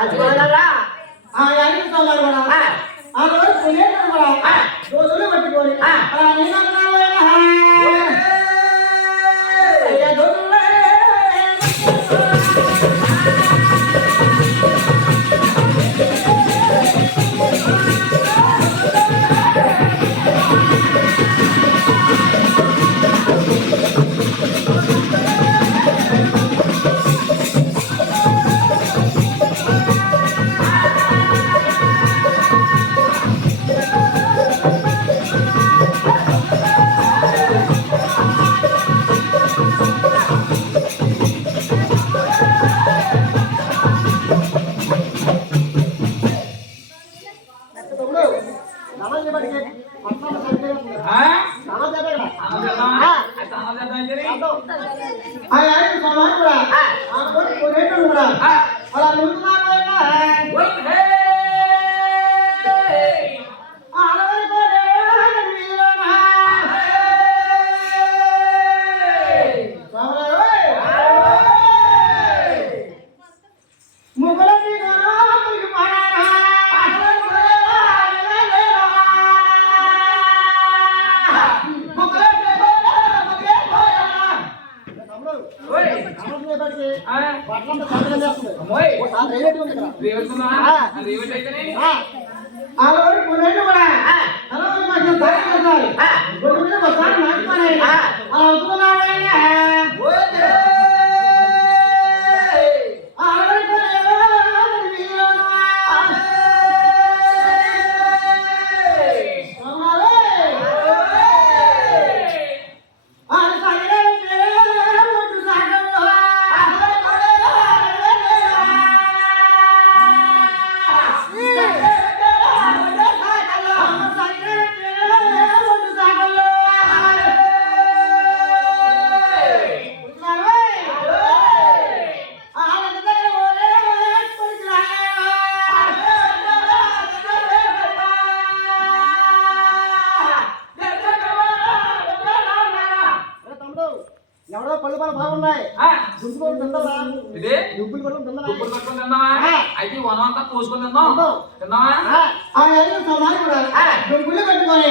అది కూడా పుణ్యేశ్వరుడు కూడా ఆ. అలా నిలుచున్నాను రేవెళ్తున్నా? ఆ. ఆ, రేవెట్ అయితేనే? ఆడవాడు కొనేటి కూడా ఆ. అలవాటు మాకు దారి చేస్తారు ఆ. గొడ్డు మీద ఒకసారి నాటుకొని ఆ. అలా అవుతున్నాడు పళ్ళు బాగున్నాయి. దుబ్బులు తిందరా ఇది? దుబ్బులు కట్టుకొని తిందామా? ఆ. అయితే వనం అంతా కోసుకొని తిందాం. తిందాం. తిందామా. దుబ్బులు కట్టుకొని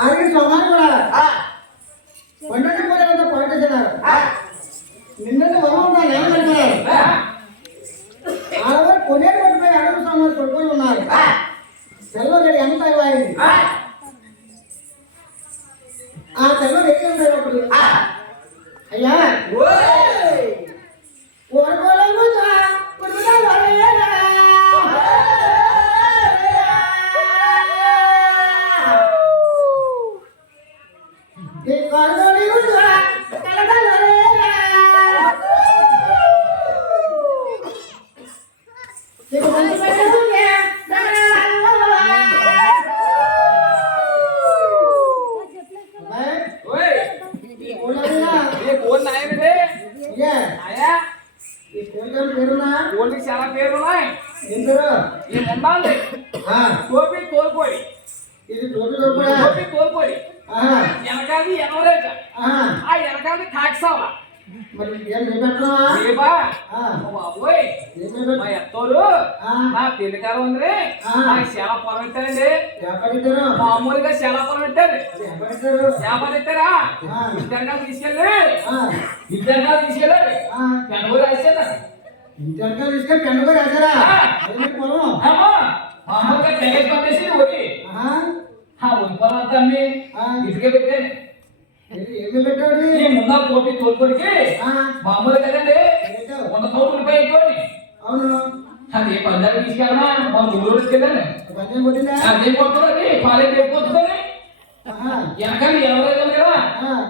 ఆవిడ సమాధి కూడా పండుగ పోలేదంతా పండుతున్నారు నిన్నటి వల్ల ఉన్నారు ఏం పెడుతున్నారు ఆ, ఆడవారు కొనేరు పట్టుకొని అడుగు సామాన్ పట్టుకొని ఉన్నారు తెల్లగడి ఎంత అయింది ఆ, ఆ తెల్లగడి ఎక్కడ ఉన్నాయి అప్పుడు ఆ. అయ్యా ఈ కోరికలు పేరునా? కోడికి చాలా పేర్లు ఉన్నాయి. ఎందుకు ఈ ఉండాలి టోపీ తోలుకోడి ఇది రోజులు కూడా టోపీ తోలుకోడి ఆహా, వెనకాది ఎనవరేట. ఆ వెనకాది కాకసావ మా నిలబెట్ట ఎత్తోరు ఆ, నా పెళ్ళికాలం ఉంది ఆ. నాకు చాలా పొలం ఎక్కడిద్దరు మామూలుగా చాలా పొలం చేపలు ఎత్తారా ఆ. ఇద్దరుగా తీసుకెళ్ళి ఇద్దరుగా తీసుకెళ్ళారు. ఆ. పెనగూరు రాశారు. పెండుకొని వేసారా ఆ. వేసి పట్టేసి ఒరి ఆహా. ఆ ఒరి పొలం అంతా అమ్మి. ఇటుకే పెట్టాను. ఈ ముందా తోటి తోడుకోడికి మామూలు కదండి. వంద కోట్లు రూపాయలు ఎక్కువని అవును. అది పందాలు తీసుకెళ్ళమా? మన ఊరు తీసుకెళ్ళాను అదేం కొడుతుంది కాలేజ్ అయిపోతుంది ఆహా. వెనకాల ఎవరైనా కదా.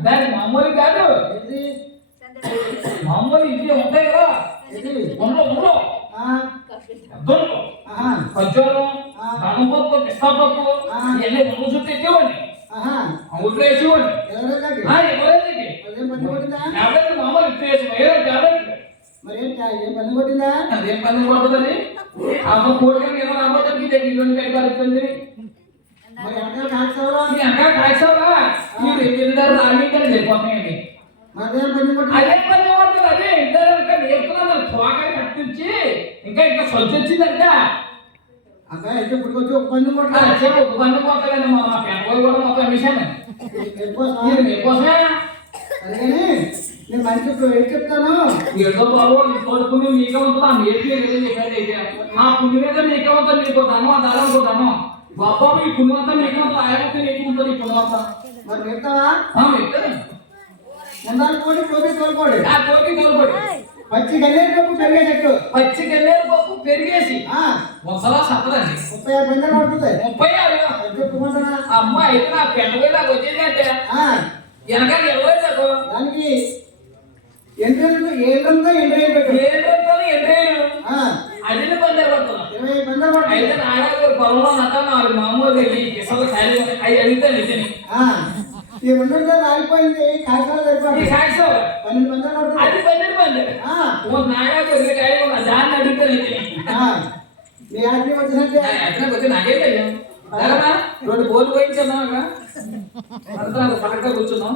దాని మామూలు కాదు. మామూలు ఇంటి ఉంటాయి కదా. ఉండవు ఉండవు ఆ. బంగపప్పు పిస్తాపప్పు. ఇవన్నీ ముందు చుట్టూ అదేం పని కొట్టిందా? మరి కొట్టిందా? అదేం పని పడుతుంది అమ్మ కోడిగా నేను రాబోతానికి దగ్గర కట్టుకోవాలి మరి కాల్చావరా ఈ అంగా కాల్చావా? ఈ ఇద్దరు వెళ్ళిపోతాయండి మరి ఏం పని కొట్టిందా? అదే పని పడుతుంది అదే ఇద్దరు ఇంకా నేర్చుకున్నాను తోక కట్టించి ఇంకా ఇంకా సొచ్చు వచ్చిందంట. అక్క అయితే ఇప్పటికొచ్చి ఒక పని ఆ, కొట్టాలి ఒక పని పోతాయండి మా పెద్దవాళ్ళు కూడా మొత్తం ఇది మీకోసమే అలాగని నేను మంచి ఇప్పుడు ఏం చెప్తాను? ఏదో బాబు నీ కొడుకుని మీకే ఉంటుందా? నేర్పి ఆ పుణ్యం మీద మీకే ఉంటుంది? మీకు ధనం ఆ ధనం ఇంకో ధనం బాబా మీ పుణ్యం అంతా మీకే ఉంటుంది? ఆయన నీకు ఉంటుంది ఈ పుణ్యం అంతా? మరి చెప్తావా? చెప్తాను. ముందాలు కోడి తోలుకోడి. తోటి తోలుకోడి. పచ్చి గల్లేటప్పుడు పెరిగే చెట్టు. పచ్చి గన్నేరు పప్పు పెరిగేసి. ఆ, ముసలా సత్తదండి ముప్పై ఆరు పందలు పడుతుంది. ముప్పై ఆరు? అమ్మ అయితే నా పోయి నాకు వచ్చేదంటే ఆ, వెనకాల ఇరవై నాకు దానికి ఎంట్రీలు ఏళ్ళంతా ఎంట్రీ ఎండ్రేలు ఆ, అడిగిన పందారు పడుతున్నా ఇరవై పడుతుంది. అయితే నాయన పొలంలో నట్ట నాలుగు మామూలుగా ఈ కిసలు ఖాళీ అవి అడిగితే నిజమే ఆ, ఈ రెండు రోజులు ఆగిపోయింది. పన్నెండు అది పన్నెండు ఓ దాన్ని మీ వచ్చినట్టే. వచ్చి నాకే తెలియదు. రెండు బోర్లు పోయించున్నాం అక్కడ. పక్కన కూర్చున్నాం.